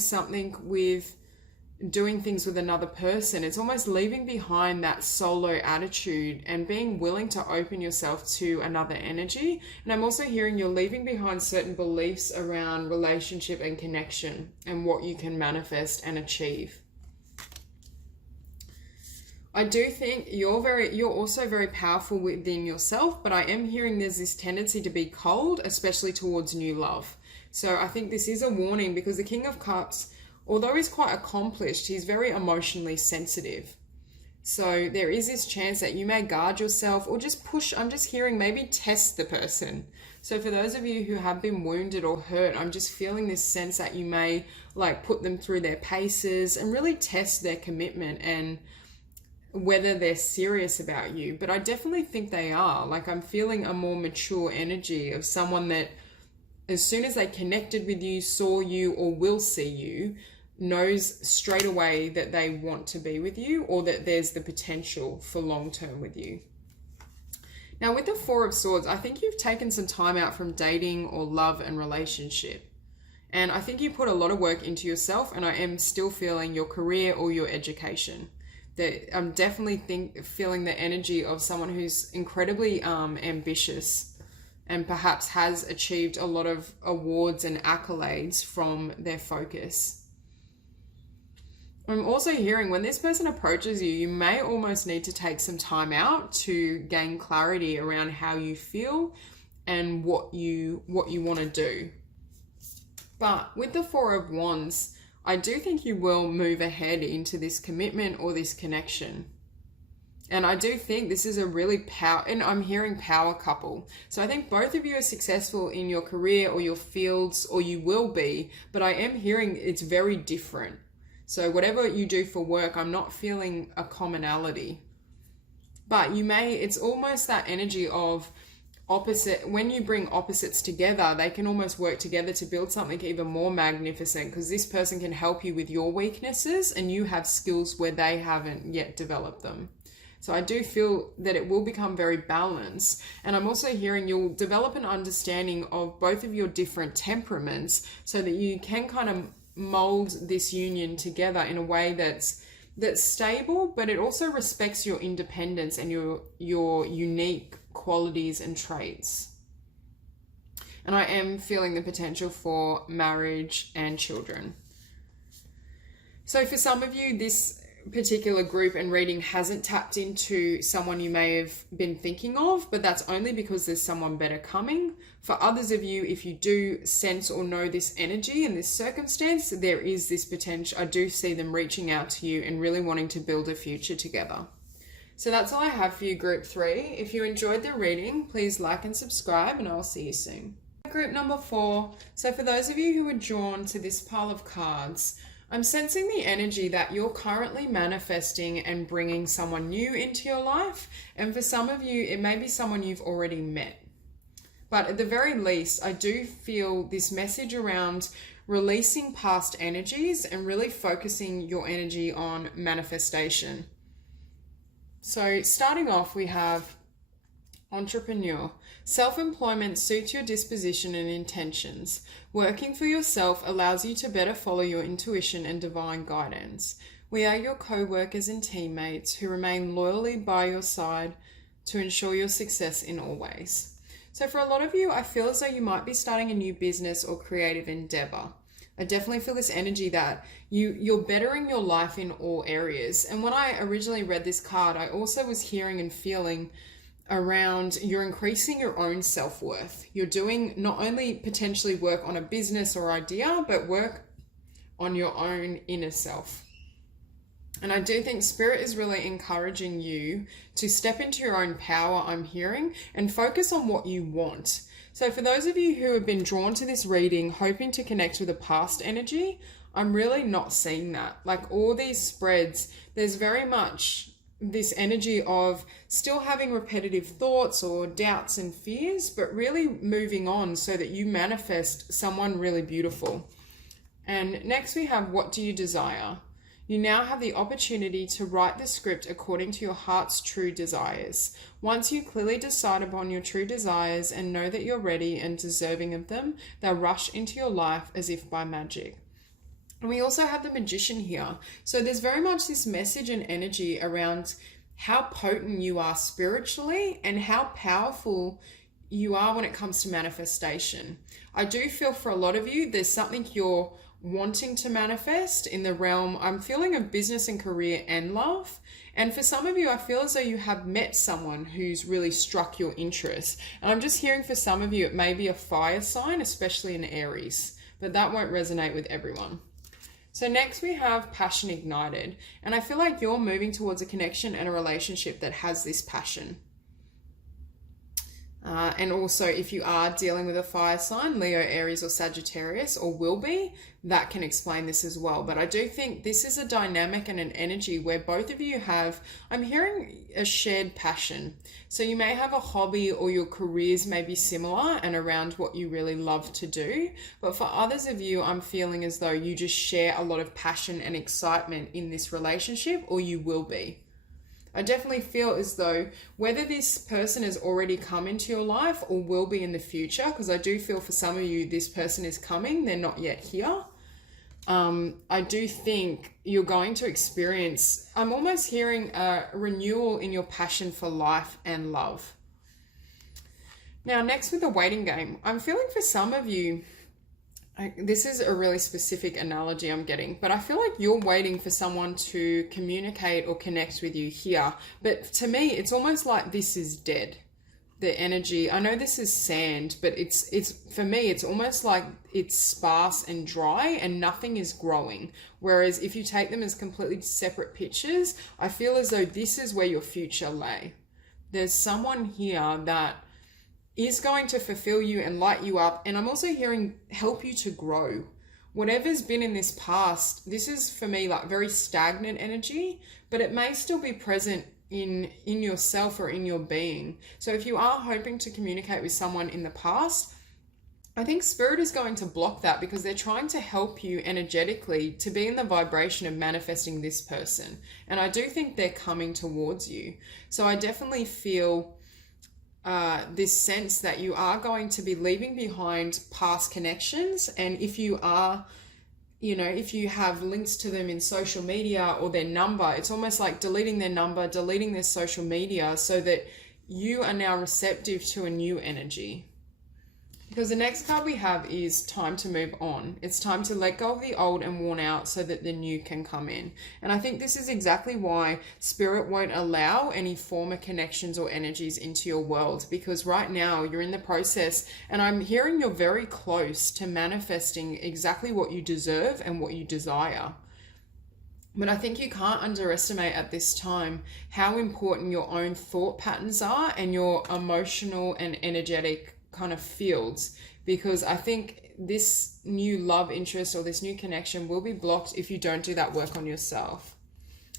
things with another person, it's almost leaving behind that solo attitude and being willing to open yourself to another energy. And I'm also hearing you're leaving behind certain beliefs around relationship and connection and what you can manifest and achieve. I do think you're also very powerful within yourself, but I am hearing there's this tendency to be cold, especially towards new love. So I think this is a warning, because the King of Cups, although he's quite accomplished, he's very emotionally sensitive. So there is this chance that you may guard yourself or just push. I'm just hearing maybe test the person. So for those of you who have been wounded or hurt, I'm just feeling this sense that you may like put them through their paces and really test their commitment and whether they're serious about you. But I definitely think they are. Like, I'm feeling a more mature energy of someone that as soon as they connected with you, saw you, or will see you, knows straight away that they want to be with you or that there's the potential for long term with you. Now with the Four of Swords, I think you've taken some time out from dating or love and relationship. And I think you put a lot of work into yourself, and I am still feeling your career or your education. That I'm definitely feeling the energy of someone who's incredibly ambitious and perhaps has achieved a lot of awards and accolades from their focus. I'm also hearing when this person approaches you, you may almost need to take some time out to gain clarity around how you feel and what you want to do. But with the Four of Wands, I do think you will move ahead into this commitment or this connection. And I do think this is a really and I'm hearing power couple. So I think both of you are successful in your career or your fields, or you will be, but I am hearing it's very different. So whatever you do for work, I'm not feeling a commonality. But it's almost that energy of opposite. When you bring opposites together, they can almost work together to build something even more magnificent, because this person can help you with your weaknesses and you have skills where they haven't yet developed them. So I do feel that it will become very balanced. And I'm also hearing you'll develop an understanding of both of your different temperaments so that you can kind of mold this union together in a way that's stable, but it also respects your independence and your unique qualities and traits. And I am feeling the potential for marriage and children. So for some of you, this particular group and reading hasn't tapped into someone you may have been thinking of, but that's only because there's someone better coming. For others of you, if you do sense or know this energy and this circumstance, there is this potential. I do see them reaching out to you and really wanting to build a future together. So that's all I have for you, Group 3. If you enjoyed the reading, please like and subscribe, and I'll see you soon. Group number 4. So for those of you who were drawn to this pile of cards, I'm sensing the energy that you're currently manifesting and bringing someone new into your life. And for some of you, it may be someone you've already met. But at the very least, I do feel this message around releasing past energies and really focusing your energy on manifestation. So starting off, we have Entrepreneur. Self-employment suits your disposition and intentions. Working for yourself allows you to better follow your intuition and divine guidance. We are your co-workers and teammates who remain loyally by your side to ensure your success in all ways. So for a lot of you, I feel as though you might be starting a new business or creative endeavor. I definitely feel this energy that you're bettering your life in all areas. And when I originally read this card, I also was hearing and feeling around you're increasing your own self-worth. You're doing not only potentially work on a business or idea, but work on your own inner self. And I do think Spirit is really encouraging you to step into your own power, I'm hearing, and focus on what you want. So for those of you who have been drawn to this reading, hoping to connect with a past energy, I'm really not seeing that. Like all these spreads, there's very much this energy of still having repetitive thoughts or doubts and fears, but really moving on so that you manifest someone really beautiful. And next we have, what do you desire? You now have the opportunity to write the script according to your heart's true desires. Once you clearly decide upon your true desires and know that you're ready and deserving of them, they'll rush into your life as if by magic. And we also have the Magician here. So there's very much this message and energy around how potent you are spiritually and how powerful you are when it comes to manifestation. I do feel for a lot of you, there's something you're wanting to manifest in the realm, I'm feeling, of business and career and love. And for some of you, I feel as though you have met someone who's really struck your interest. And I'm just hearing for some of you, it may be a fire sign, especially in Aries, but that won't resonate with everyone. So next we have passion ignited. And I feel like you're moving towards a connection and a relationship that has this passion. And also, if you are dealing with a fire sign, Leo, Aries, or Sagittarius, or will be, that can explain this as well. But I do think this is a dynamic and an energy where both of you have, I'm hearing a shared passion. So you may have a hobby or your careers may be similar and around what you really love to do. But for others of you, I'm feeling as though you just share a lot of passion and excitement in this relationship, or you will be. I definitely feel as though whether this person has already come into your life or will be in the future, because I do feel for some of you, this person is coming, they're not yet here. I do think you're going to experience, I'm almost hearing a renewal in your passion for life and love. Now, next with the waiting game, I'm feeling for some of you, this is a really specific analogy I'm getting, but I feel like you're waiting for someone to communicate or connect with you here. But to me, it's almost like this is dead. The energy, I know this is sand, but it's for me, it's almost like it's sparse and dry and nothing is growing. Whereas if you take them as completely separate pictures, I feel as though this is where your future lay. There's someone here that is going to fulfill you and light you up. And I'm also hearing help you to grow. Whatever's been in this past, this is for me like very stagnant energy, but it may still be present in yourself or in your being. So if you are hoping to communicate with someone in the past, I think Spirit is going to block that because they're trying to help you energetically to be in the vibration of manifesting this person. And I do think they're coming towards you. So I definitely feel this sense that you are going to be leaving behind past connections. And if you are, if you have links to them in social media or their number, it's almost like deleting their number, deleting their social media so that you are now receptive to a new energy. Because the next card we have is time to move on. It's time to let go of the old and worn out so that the new can come in. And I think this is exactly why Spirit won't allow any former connections or energies into your world. Because right now you're in the process, and I'm hearing you're very close to manifesting exactly what you deserve and what you desire. But I think you can't underestimate at this time how important your own thought patterns are and your emotional and energetic kind of fields, because I think this new love interest or this new connection will be blocked if you don't do that work on yourself.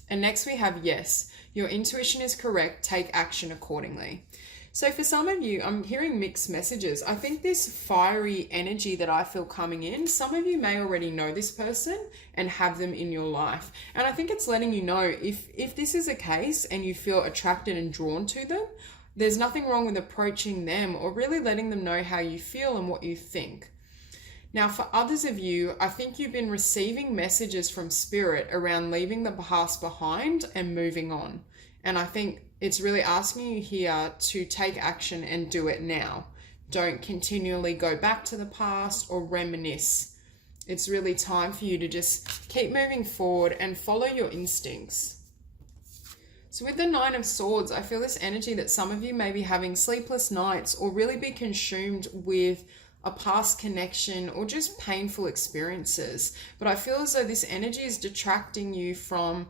And next we have yes, your intuition is correct, take action accordingly. So for some of you, I'm hearing mixed messages. I think this fiery energy that I feel coming in, some of you may already know this person and have them in your life. And I think it's letting you know if this is a case and you feel attracted and drawn to them, there's nothing wrong with approaching them or really letting them know how you feel and what you think. Now, for others of you, I think you've been receiving messages from Spirit around leaving the past behind and moving on. And I think it's really asking you here to take action and do it now. Don't continually go back to the past or reminisce. It's really time for you to just keep moving forward and follow your instincts. So with the Nine of Swords, I feel this energy that some of you may be having sleepless nights or really be consumed with a past connection or just painful experiences. But I feel as though this energy is detracting you from,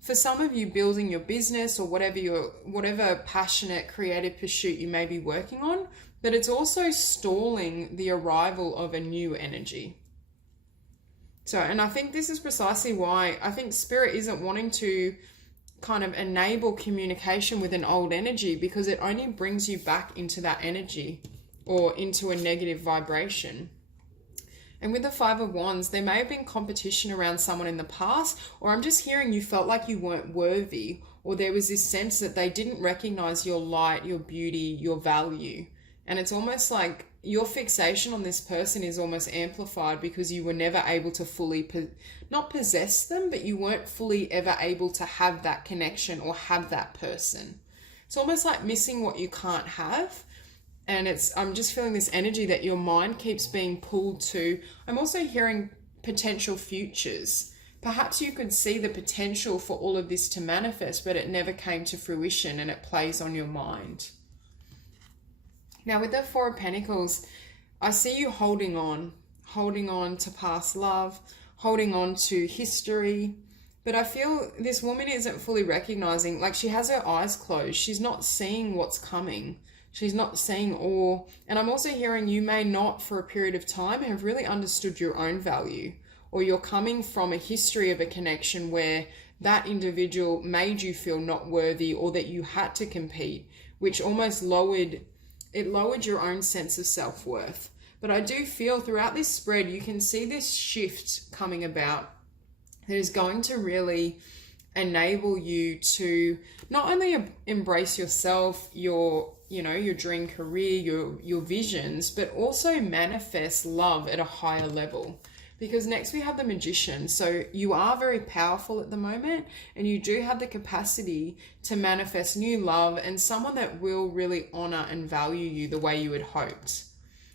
for some of you, building your business or whatever passionate creative pursuit you may be working on, but it's also stalling the arrival of a new energy. So, and I think this is precisely why I think Spirit isn't wanting to kind of enable communication with an old energy, because it only brings you back into that energy or into a negative vibration. And with the Five of Wands, there may have been competition around someone in the past, or I'm just hearing you felt like you weren't worthy, or there was this sense that they didn't recognize your light, your beauty, your value. And it's almost like your fixation on this person is almost amplified because you were never able to fully, not possess them, but you weren't fully ever able to have that connection or have that person. It's almost like missing what you can't have. And I'm just feeling this energy that your mind keeps being pulled to. I'm also hearing potential futures. Perhaps you could see the potential for all of this to manifest, but it never came to fruition and it plays on your mind. Now with the Four of Pentacles, I see you holding on to past love, holding on to history. But I feel this woman isn't fully recognizing, like she has her eyes closed. She's not seeing what's coming. She's not seeing all. And I'm also hearing you may not, for a period of time, have really understood your own value, or you're coming from a history of a connection where that individual made you feel not worthy, or that you had to compete, which almost lowered your own sense of self-worth. But I do feel throughout this spread, you can see this shift coming about that is going to really enable you to not only embrace yourself, your dream career, your visions, but also manifest love at a higher level. Because next we have the Magician. So you are very powerful at the moment, and you do have the capacity to manifest new love and someone that will really honor and value you the way you had hoped.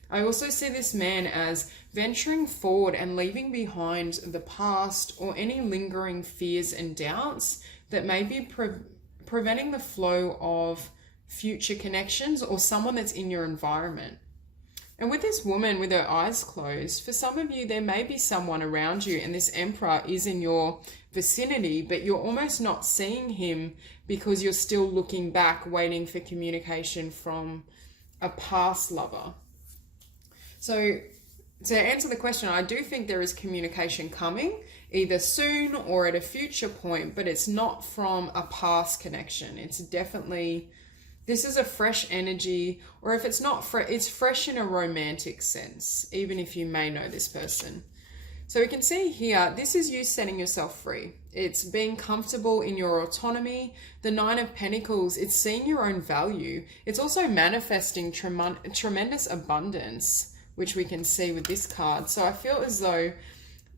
I also see this man as venturing forward and leaving behind the past or any lingering fears and doubts that may be preventing the flow of future connections or someone that's in your environment. And with this woman with her eyes closed, for some of you, there may be someone around you and this Emperor is in your vicinity, but you're almost not seeing him because you're still looking back, waiting for communication from a past lover. So to answer the question, I do think there is communication coming, either soon or at a future point, but it's not from a past connection. It's definitely, this is a fresh energy, or if it's not fresh, it's fresh in a romantic sense, even if you may know this person. So we can see here, this is you setting yourself free. It's being comfortable in your autonomy. The Nine of Pentacles, it's seeing your own value. It's also manifesting tremendous abundance, which we can see with this card. So I feel as though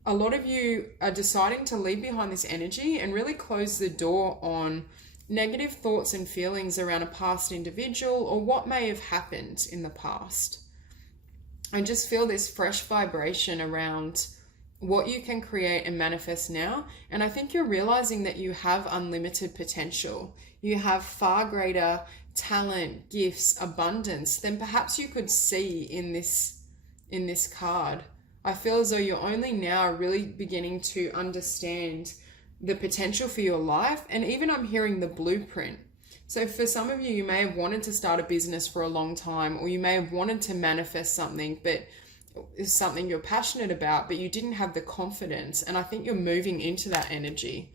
a lot of you are deciding to leave behind this energy and really close the door on negative thoughts and feelings around a past individual or what may have happened in the past. I just feel this fresh vibration around what you can create and manifest now. And I think you're realizing that you have unlimited potential. You have far greater talent, gifts, abundance than perhaps you could see in this card. I feel as though you're only now really beginning to understand the potential for your life. And even I'm hearing the blueprint. So for some of you, you may have wanted to start a business for a long time, or you may have wanted to manifest something, but it's something you're passionate about, but you didn't have the confidence. And I think you're moving into that energy.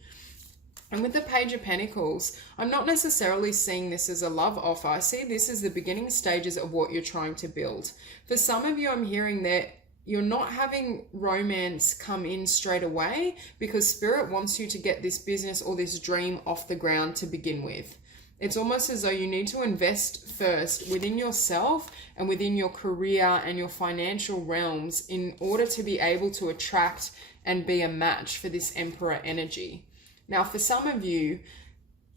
And with the Page of Pentacles, I'm not necessarily seeing this as a love offer. I see this as the beginning stages of what you're trying to build. For some of you, I'm hearing that you're not having romance come in straight away because Spirit wants you to get this business or this dream off the ground to begin with. It's almost as though you need to invest first within yourself and within your career and your financial realms in order to be able to attract and be a match for this Emperor energy. Now, for some of you,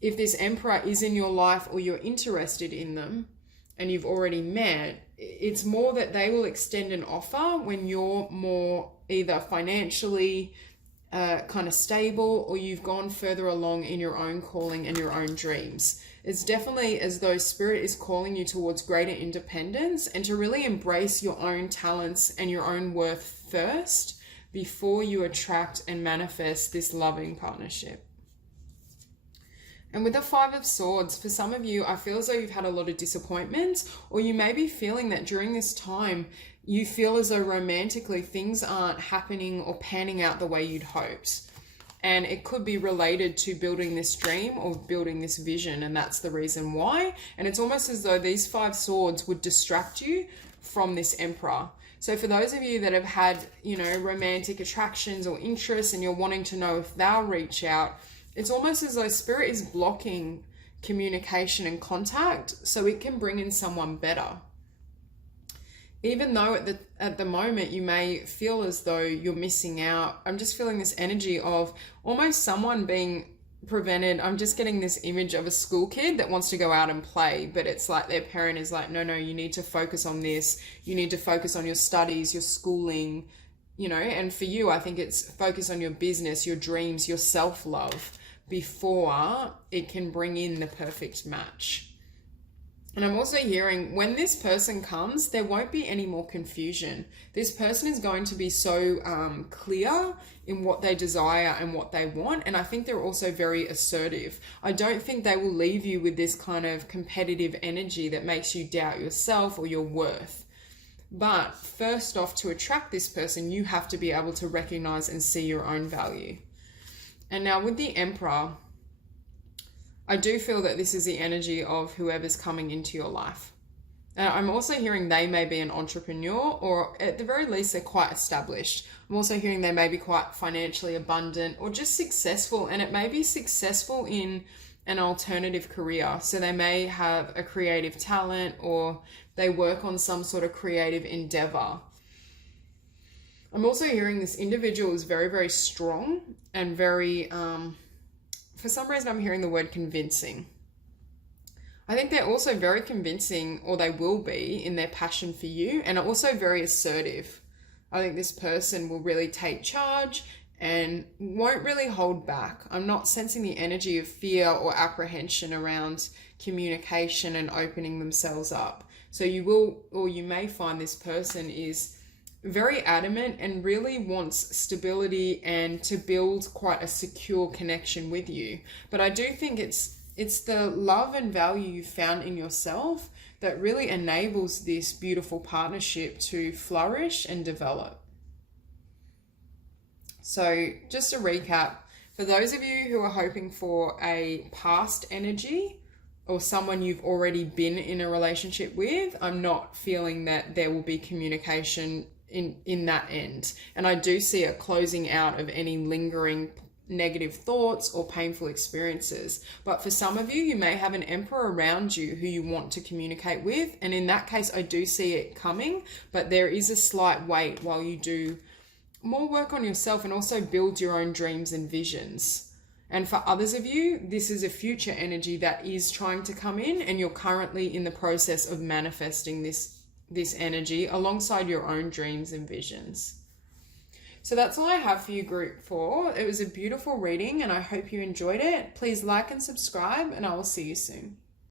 if this Emperor is in your life or you're interested in them and you've already met, it's more that they will extend an offer when you're more either financially kind of stable or you've gone further along in your own calling and your own dreams. It's definitely as though Spirit is calling you towards greater independence and to really embrace your own talents and your own worth first before you attract and manifest this loving partnership. And with the Five of Swords, for some of you, I feel as though you've had a lot of disappointments, or you may be feeling that during this time, you feel as though romantically things aren't happening or panning out the way you'd hoped. And it could be related to building this dream or building this vision, and that's the reason why. And it's almost as though these Five Swords would distract you from this Emperor. So for those of you that have had, romantic attractions or interests and you're wanting to know if they'll reach out, it's almost as though Spirit is blocking communication and contact so it can bring in someone better. Even though at the moment you may feel as though you're missing out, I'm just feeling this energy of almost someone being prevented. I'm just getting this image of a school kid that wants to go out and play, but it's like their parent is like, no, you need to focus on this. You need to focus on your studies, your schooling, and for you, I think it's focus on your business, your dreams, your self-love before it can bring in the perfect match. And I'm also hearing when this person comes, there won't be any more confusion. This person is going to be so clear in what they desire and what they want. And I think they're also very assertive. I don't think they will leave you with this kind of competitive energy that makes you doubt yourself or your worth. But first off, to attract this person, you have to be able to recognize and see your own value. And now with the Emperor, I do feel that this is the energy of whoever's coming into your life. I'm also hearing they may be an entrepreneur, or at the very least, they're quite established. I'm also hearing they may be quite financially abundant or just successful, and it may be successful in an alternative career. So they may have a creative talent or they work on some sort of creative endeavor. I'm also hearing this individual is very, very strong and very, for some reason I'm hearing the word convincing. I think they're also very convincing, or they will be, in their passion for you, and are also very assertive. I think this person will really take charge and won't really hold back. I'm not sensing the energy of fear or apprehension around communication and opening themselves up. So you will, or you may find this person is very adamant and really wants stability and to build quite a secure connection with you. But I do think it's the love and value you found in yourself that really enables this beautiful partnership to flourish and develop. So just to recap, for those of you who are hoping for a past energy or someone you've already been in a relationship with, I'm not feeling that there will be communication in that end. And I do see a closing out of any lingering negative thoughts or painful experiences. But for some of you, you may have an Emperor around you who you want to communicate with. And in that case, I do see it coming, but there is a slight wait while you do more work on yourself and also build your own dreams and visions. And for others of you, this is a future energy that is trying to come in, and you're currently in the process of manifesting this energy alongside your own dreams and visions. So that's all I have for you, group 4. It was a beautiful reading and I hope you enjoyed it. Please like and subscribe, and I will see you soon.